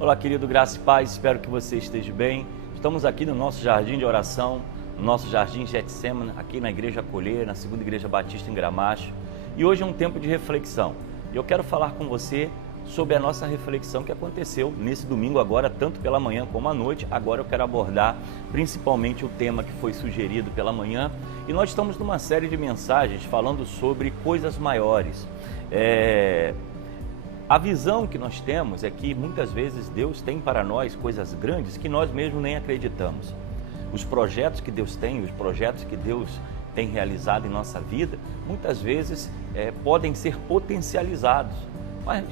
Olá, querido, graça e paz, espero que você esteja bem. Estamos aqui no nosso jardim de oração, no nosso jardim Getsemane, aqui na Igreja Acolher, na Segunda Igreja Batista em Gramacho. E hoje é um tempo de reflexão. E eu quero falar com você sobre a nossa reflexão que aconteceu nesse domingo agora, tanto pela manhã como à noite. Agora eu quero abordar principalmente o tema que foi sugerido pela manhã. E nós estamos numa série de mensagens falando sobre coisas maiores. A visão que nós temos é que muitas vezes Deus tem para nós coisas grandes que nós mesmos nem acreditamos. Os projetos que Deus tem, os projetos que Deus tem realizado em nossa vida, muitas vezes podem ser potencializados, mas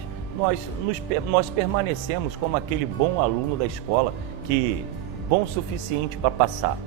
nós permanecemos como aquele bom aluno da escola, que bom o suficiente para passar.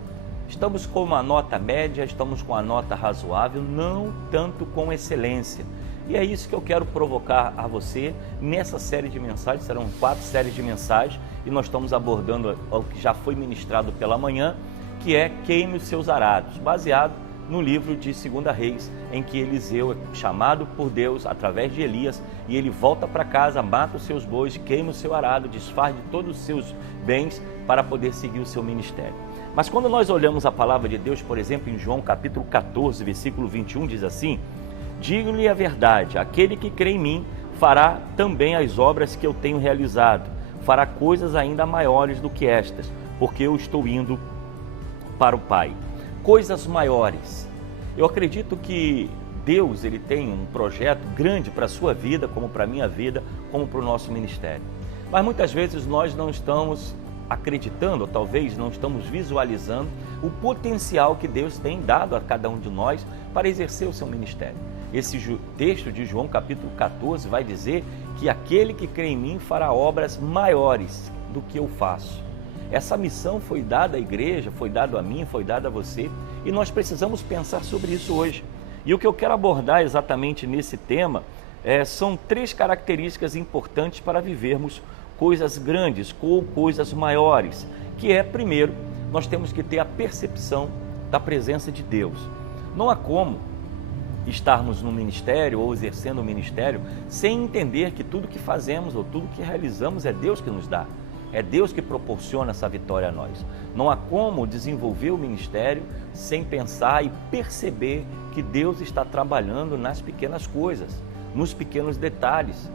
Estamos com uma nota média, estamos com uma nota razoável, não tanto com excelência. E é isso que eu quero provocar a você nessa série de mensagens. Serão 4 séries de mensagens e nós estamos abordando o que já foi ministrado pela manhã, que é queime os seus arados, baseado no livro de 2 Reis, em que Eliseu é chamado por Deus através de Elias e ele volta para casa, mata os seus bois, queima o seu arado, desfaz de todos os seus bens para poder seguir o seu ministério. Mas quando nós olhamos a palavra de Deus, por exemplo, em João capítulo 14, versículo 21, diz assim: digo-lhe a verdade, aquele que crê em mim fará também as obras que eu tenho realizado, fará coisas ainda maiores do que estas, porque eu estou indo para o Pai. Coisas maiores. Eu acredito que Deus ele tem um projeto grande para a sua vida, como para a minha vida, como para o nosso ministério. Mas muitas vezes nós não estamos acreditando, ou talvez não estamos visualizando o potencial que Deus tem dado a cada um de nós para exercer o seu ministério. Esse texto de João capítulo 14 vai dizer que aquele que crê em mim fará obras maiores do que eu faço. Essa missão foi dada à igreja, foi dada a mim, foi dada a você, e nós precisamos pensar sobre isso hoje. E o que eu quero abordar exatamente nesse tema são 3 características importantes para vivermos coisas grandes ou coisas maiores, que é, primeiro, nós temos que ter a percepção da presença de Deus. Não há como estarmos no ministério ou exercendo o ministério sem entender que tudo que fazemos ou tudo que realizamos é Deus que nos dá. É Deus que proporciona essa vitória a nós. Não há como desenvolver o ministério sem pensar e perceber que Deus está trabalhando nas pequenas coisas, nos pequenos detalhes.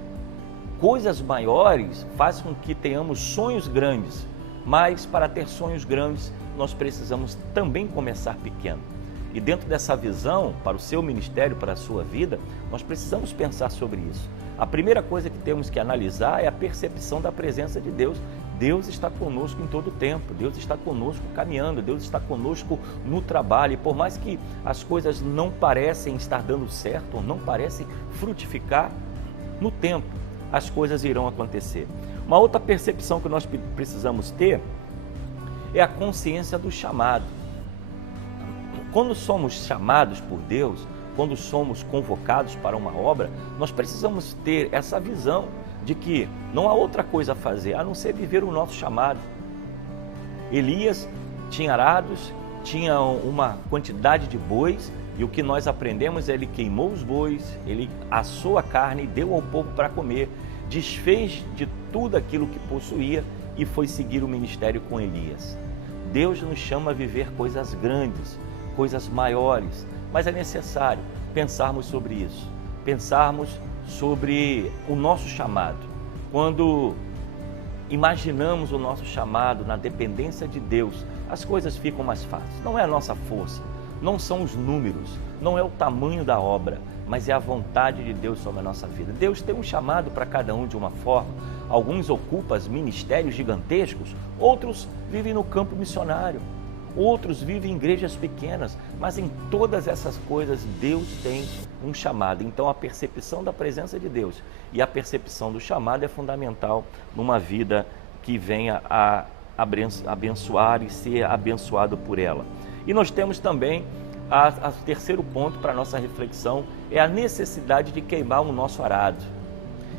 Coisas maiores fazem com que tenhamos sonhos grandes, mas para ter sonhos grandes nós precisamos também começar pequeno. E dentro dessa visão, para o seu ministério, para a sua vida, nós precisamos pensar sobre isso. A primeira coisa que temos que analisar é a percepção da presença de Deus. Deus está conosco em todo o tempo, Deus está conosco caminhando, Deus está conosco no trabalho. E por mais que as coisas não parecem estar dando certo, ou não parecem frutificar, no tempo as coisas irão acontecer. Uma outra percepção que nós precisamos ter é a consciência do chamado. Quando somos chamados por Deus, quando somos convocados para uma obra, nós precisamos ter essa visão de que não há outra coisa a fazer a não ser viver o nosso chamado. Elias tinha arados, tinha uma quantidade de bois, e o que nós aprendemos é ele queimou os bois, ele assou a carne e deu ao povo para comer, desfez de tudo aquilo que possuía e foi seguir o ministério com Elias. Deus nos chama a viver coisas grandes, coisas maiores, mas é necessário pensarmos sobre isso, pensarmos sobre o nosso chamado. Quando imaginamos o nosso chamado na dependência de Deus, as coisas ficam mais fáceis. Não é a nossa força, não são os números, não é o tamanho da obra, mas é a vontade de Deus sobre a nossa vida. Deus tem um chamado para cada um de uma forma. Alguns ocupam ministérios gigantescos, outros vivem no campo missionário. Outros vivem em igrejas pequenas, mas em todas essas coisas Deus tem um chamado. Então a percepção da presença de Deus e a percepção do chamado é fundamental numa vida que venha a abençoar e ser abençoado por ela. E nós temos também o terceiro ponto para a nossa reflexão, é a necessidade de queimar o nosso arado.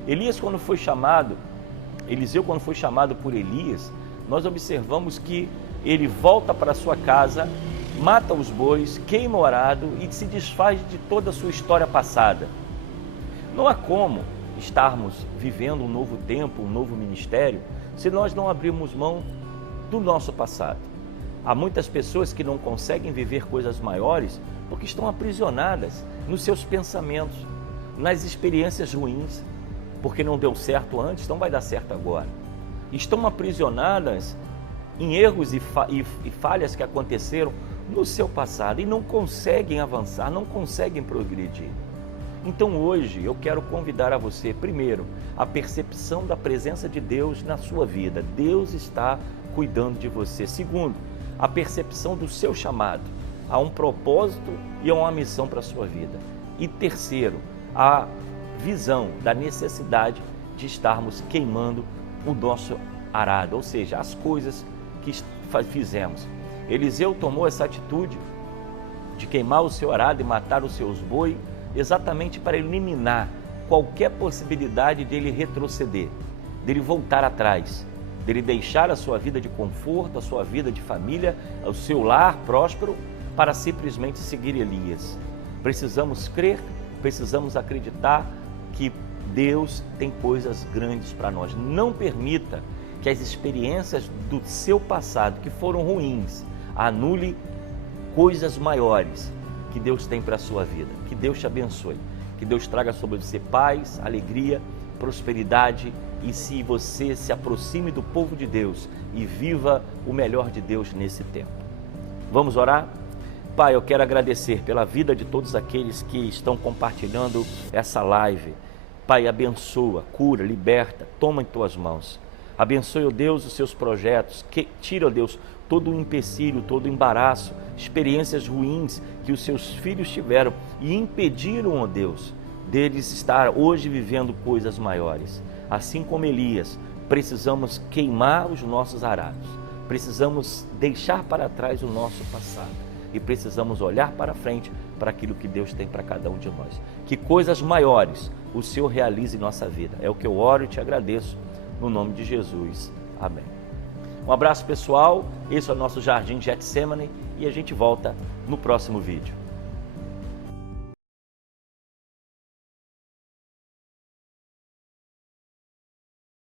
Eliseu, quando foi chamado por Elias, nós observamos que ele volta para sua casa, mata os bois, queima o arado e se desfaz de toda a sua história passada. Não há como estarmos vivendo um novo tempo, um novo ministério, se nós não abrirmos mão do nosso passado. Há muitas pessoas que não conseguem viver coisas maiores porque estão aprisionadas nos seus pensamentos, nas experiências ruins, porque não deu certo antes, não vai dar certo agora. Estão aprisionadas em erros e falhas que aconteceram no seu passado e não conseguem avançar, não conseguem progredir. Então hoje eu quero convidar a você, primeiro, a percepção da presença de Deus na sua vida. Deus está cuidando de você. Segundo, a percepção do seu chamado. Há um propósito e há uma missão para a sua vida. E terceiro, a visão da necessidade de estarmos queimando o nosso arado, ou seja, as coisas que fizemos. Eliseu tomou essa atitude de queimar o seu arado e matar os seus bois, exatamente para eliminar qualquer possibilidade dele retroceder, dele voltar atrás, dele deixar a sua vida de conforto, a sua vida de família, o seu lar próspero, para simplesmente seguir Elias. Precisamos crer, precisamos acreditar que Deus tem coisas grandes para nós. Não permita que as experiências do seu passado, que foram ruins, anule coisas maiores que Deus tem para a sua vida. Que Deus te abençoe, que Deus traga sobre você paz, alegria, prosperidade, e se você se aproxime do povo de Deus e viva o melhor de Deus nesse tempo. Vamos orar? Pai, eu quero agradecer pela vida de todos aqueles que estão compartilhando essa live. Pai, abençoa, cura, liberta, toma em tuas mãos. Abençoe, ó Deus, os seus projetos, tira, ó Deus, todo o empecilho, todo o embaraço, experiências ruins que os seus filhos tiveram e impediram, ó Deus, deles estar hoje vivendo coisas maiores. Assim como Elias, precisamos queimar os nossos arados, precisamos deixar para trás o nosso passado e precisamos olhar para frente para aquilo que Deus tem para cada um de nós. Que coisas maiores o Senhor realize em nossa vida. É o que eu oro e te agradeço, no nome de Jesus. Amém. Um abraço pessoal, esse é o nosso Jardim Getsemane e a gente volta no próximo vídeo.